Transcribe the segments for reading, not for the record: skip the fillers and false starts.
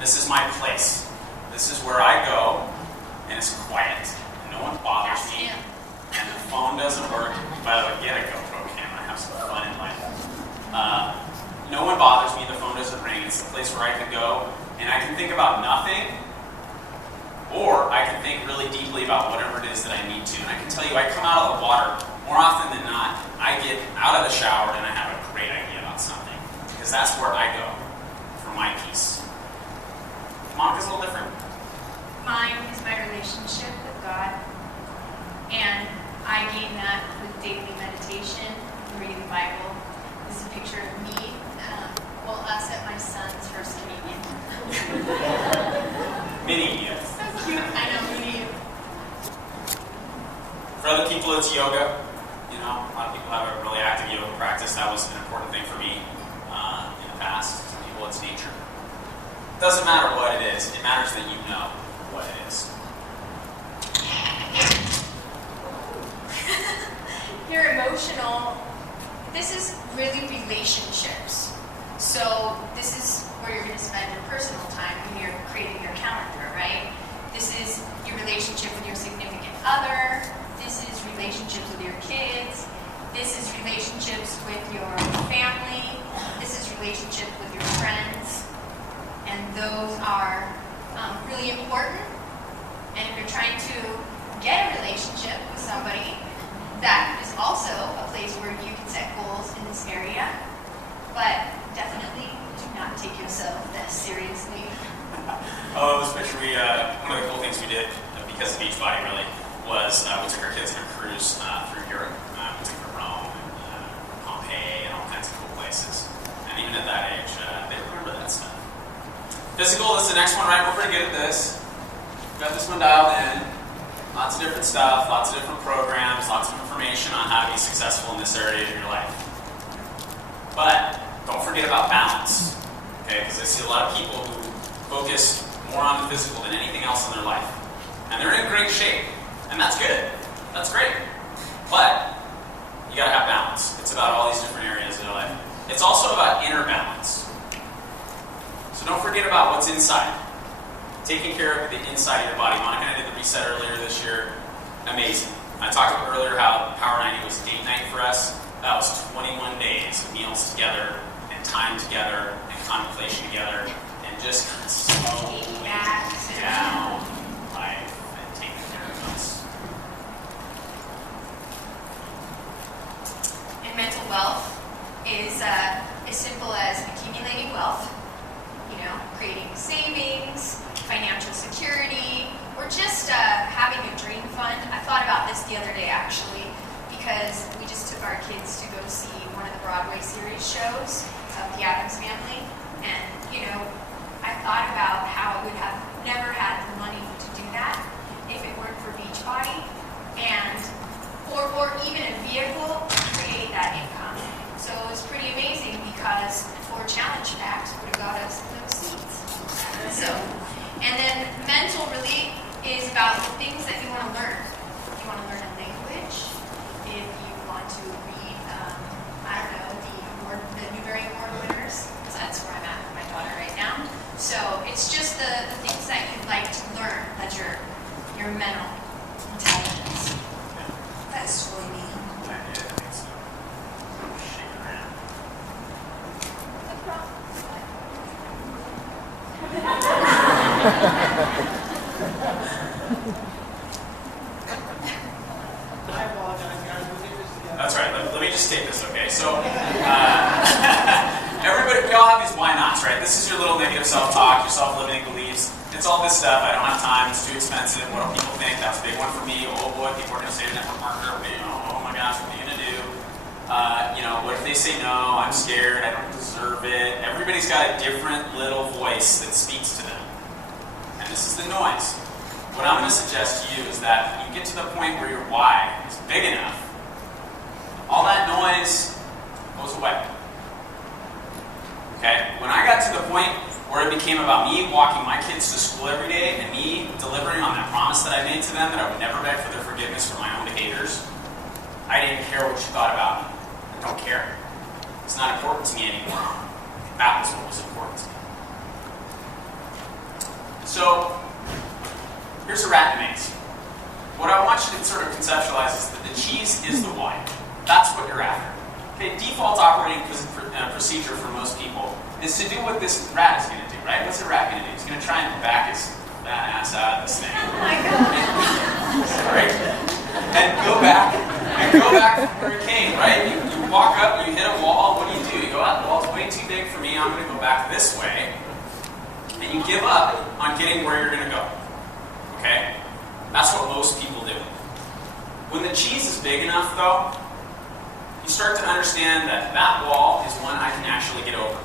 This is my place. This is where I go, and it's quiet. And no one bothers me. And the phone doesn't work. By the way, get a GoPro camera. Have some fun in life. No one bothers me. The phone doesn't ring. It's the place where I can go, and I can think about nothing, or I can think really deeply about whatever it is that I need to. And I can tell you, I come out of the water more often than not. I get out of the shower and I have a great idea about something, because that's where I go for my peace. Monica's a little different. Mine is my relationship with God, and I gain that with daily meditation and reading the Bible. This is a picture of me, us at my son's first communion. Mini you. So cute. I know, mini you. For other people, it's yoga. You know, a lot of people have a really active yoga practice. That was an important thing for me in the past. Some people, it's nature. It doesn't matter what it is. It matters that you know what it is. You're emotional. This is really relationships. So this is where you're going to spend your personal time when you're creating your calendar, right? This is your relationship with your significant other. This is relationships with your kids. This is relationships with your family. This is relationships with your friends. And those are really important. And if you're trying to get a relationship with somebody, that is also a place where you can set goals in this area. But definitely do not take yourself that seriously. Oh, this picture, one of the cool things we did, because of Beachbody really, was we took our kids on a cruise through Europe. We took them to Rome and Pompeii and all kinds of cool places. And even at that age, they remember that stuff. Physical is the next one, right? We're pretty good at this. Got this one dialed in. Lots of different stuff, lots of different programs, lots of information on how to be successful in this area of your life. But don't forget about balance, okay? Because I see a lot of people who focus more on the physical than anything else in their life. And they're in great shape, and that's good. That's great. But you gotta have balance. It's about all these different areas of your life. It's also about inner balance. So don't forget about what's inside. Taking care of the inside of your body. Monica and I did the reset earlier this year. Amazing. I talked about earlier how Power 90 was date night for us. That was 21 days of meals together, and time together, and contemplation together, and just kind of slowing down life and taking care of us. And mental wealth is as simple as accumulating wealth, creating savings, financial security, or just having a dream fund. I thought about this the other day, actually, because we just took our kids to go see one of the Broadway series shows of The Addams Family, and I thought about how I would have never had the money to do that if it weren't for Beachbody, and or even a vehicle to create that income. So it was pretty amazing, because the 4 challenge packs would have got us those seats. So, and then mental really is about the things that you want to learn. If you want to learn a language, if you want to read, the Newbery Award winners, because that's where I'm at with my daughter right now. So it's just the things that you'd like to learn, that's your mental intelligence. That's really neat. I think so. Shake it around. I apologize, guys. We'll get this together. That's right. Let me just state this, okay? So, everybody, we all have these why nots, right? This is your little negative self-talk, your self-limiting beliefs. It's all this stuff. I don't have time. It's too expensive. What do people think? That's a big one for me. Oh boy, people are going to say network marketer. Oh my gosh, what are you going to do? What if they say no? I'm scared. I don't deserve it. Everybody's got a different little voice that speaks to them. And this is the noise. What I'm going to suggest to you is that when you get to the point where your why is big enough, all that noise goes away. Okay? When I got to the point where it became about me walking my kids to school every day and me delivering on that promise that I made to them that I would never beg for their forgiveness for my own behaviors, I didn't care what you thought about me. I don't care. It's not important to me anymore. That was what was important to me. So here's a rat in a maze. What I want you to sort of conceptualize is that the cheese is the why. That's what you're after. Okay, default operating procedure for most people is to do what this rat is going to do, right? What's the rat going to do? He's going to try and back his fat ass out of this thing. Oh my God. Right? And go back from where it came, right? You walk up, you hit a wall, what do? You go, the wall's way too big for me, I'm going to go back this way. And you give up on getting where you're going to go. Okay? That's what most people do. When the cheese is big enough, though, you start to understand that that wall is one I can actually get over.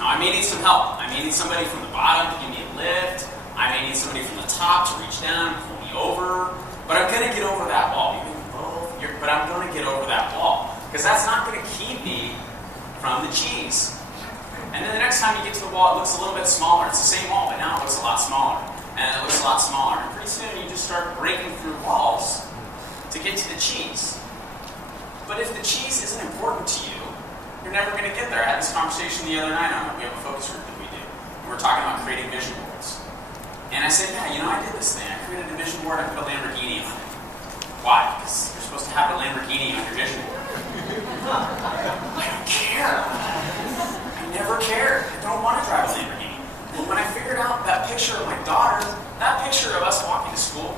Now, I may need some help. I may need somebody from the bottom to give me a lift. I may need somebody from the top to reach down and pull me over. But I'm going to get over that wall. But I'm going to get over that wall. Because that's not going to keep me from the cheese. And then the next time you get to the wall, it looks a little bit smaller. It's the same wall, but now it looks a lot smaller. And it looks a lot smaller. And pretty soon you just start breaking through walls to get to the cheese. But if the cheese isn't important to you, you're never going to get there. I had this conversation the other night on it. We have a focus group that we do. And we're talking about creating vision boards. And I said, yeah, I did this thing. I created a vision board. I put a Lamborghini on it. Why? Because you're supposed to have a Lamborghini on your vision board. I don't care. I never cared. I don't want to drive a Lamborghini. But when I figured out that picture of my daughter, that picture of us walking to school,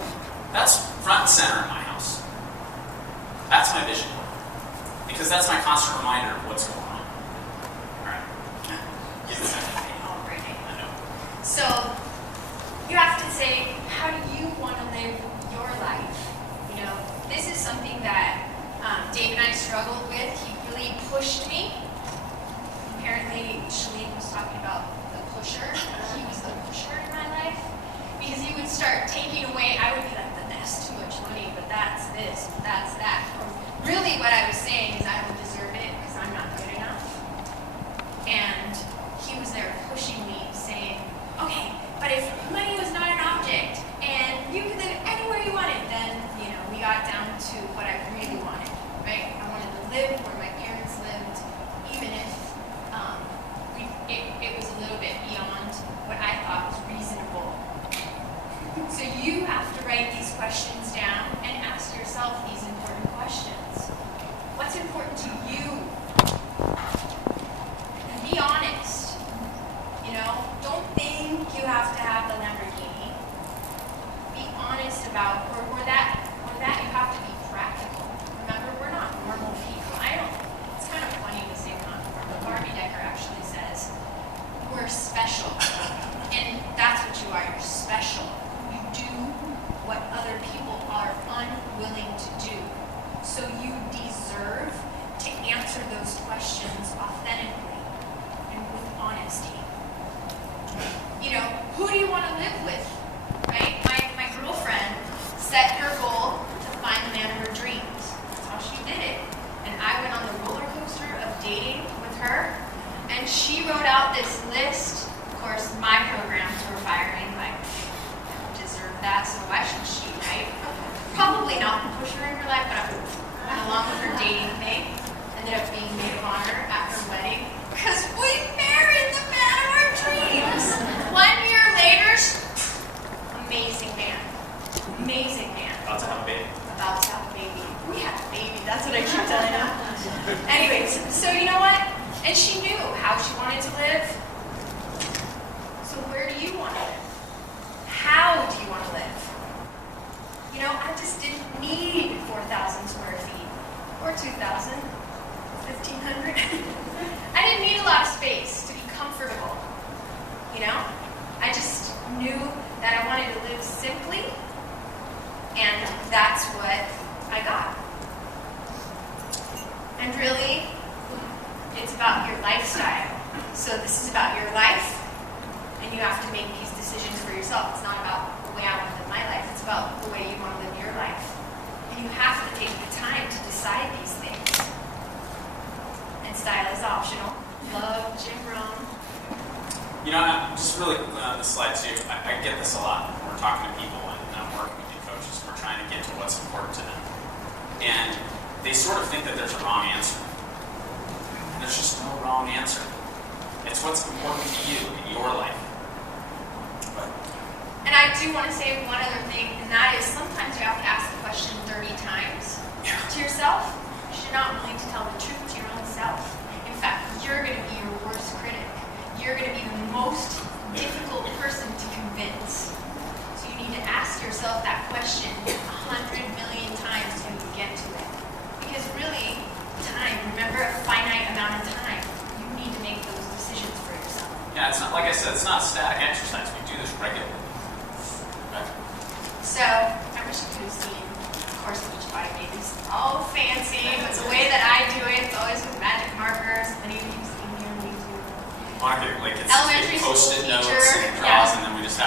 that's front and center in my house. That's my vision board. Because that's my constant reminder of what's going on. Alright. Give me a second. I know. So, you have to say, how do you want to live your life? You know, this is something that Dave and I struggled with. He really pushed me. Apparently, Shalene was talking about the pusher. He was the pusher in my life. Because he would start taking away, I would be like, but that's too much money, but that's this, but that's that. Really, what I was saying is I don't deserve it because I'm not good enough. And he was there pushing me, saying, okay, but if money was not an object and you could live anywhere you wanted, then, we got down to what I really wanted, right? I wanted to live where my parents lived, even if it was a little bit beyond what I thought was reasonable. So you have to write these questions down and ask yourself these important questions. What's important to you? And be honest. Don't think you have to have the Lamborghini. Be honest about, or that you have to be practical. Remember, we're not normal people. It's kind of funny to say we're not normal. Barbie Decker actually says, we're special. And that's what you are. You're special. You do what other people are unwilling to do. So you deserve to answer those questions authentically and with honesty. Who do you want to live with? Right? My girlfriend set her goal to find the man of her dreams. That's how she did it. And I went on the roller coaster of dating with her, and she wrote out this list. Of course, my programs were firing, like, I don't deserve that, so why should she, right? Probably not the pusher in her life, but I went along with her dating thing. Ended up being maid of honor at her wedding because we married the man of our dreams. 1 year later, amazing man. Amazing man. About to have a baby. About to have a baby. We had a baby. That's what I keep telling him. Anyways, so you know what? And she knew how she wanted to live. So where do you want to live? How do you want to live? I just didn't need 4,000 square feet or 2,000, 1,500. I didn't need a lot of space to be comfortable. I just knew that I wanted to live simply, and that's what I got. And really, it's about your lifestyle. So this is about your life, and you have to make these decisions for yourself. It's not about the way I want to live my life. It's about the way you want to live your life. And you have to take the time to decide these things. And style is optional. Love Jim Rohn. Just really quickly on this slide too, I get this a lot when we're talking to people and I'm working with new coaches. We're trying to get to what's important to them. And they sort of think that there's a wrong answer. And there's just no wrong answer. It's what's important to you in your life. I do want to say one other thing, and that is sometimes you have to ask the question 30 times to yourself. You're not willing to tell the truth to your own self. In fact, you're going to be your worst critic. You're going to be the most difficult person to convince. So you need to ask yourself that question 100 million times when you get to it. Because really, time, remember a finite amount of time. You need to make those decisions for yourself. Yeah, it's not, like I said, it's not static exercise. We do this regularly. Right? So, I wish you could have seen the course of each body made this all fancy, but the way that I do it, it's always with magic markers, and even you've seen me on YouTube. Monica, like, it's Elementary school post-it notes teacher, and draws, yeah. and then we just have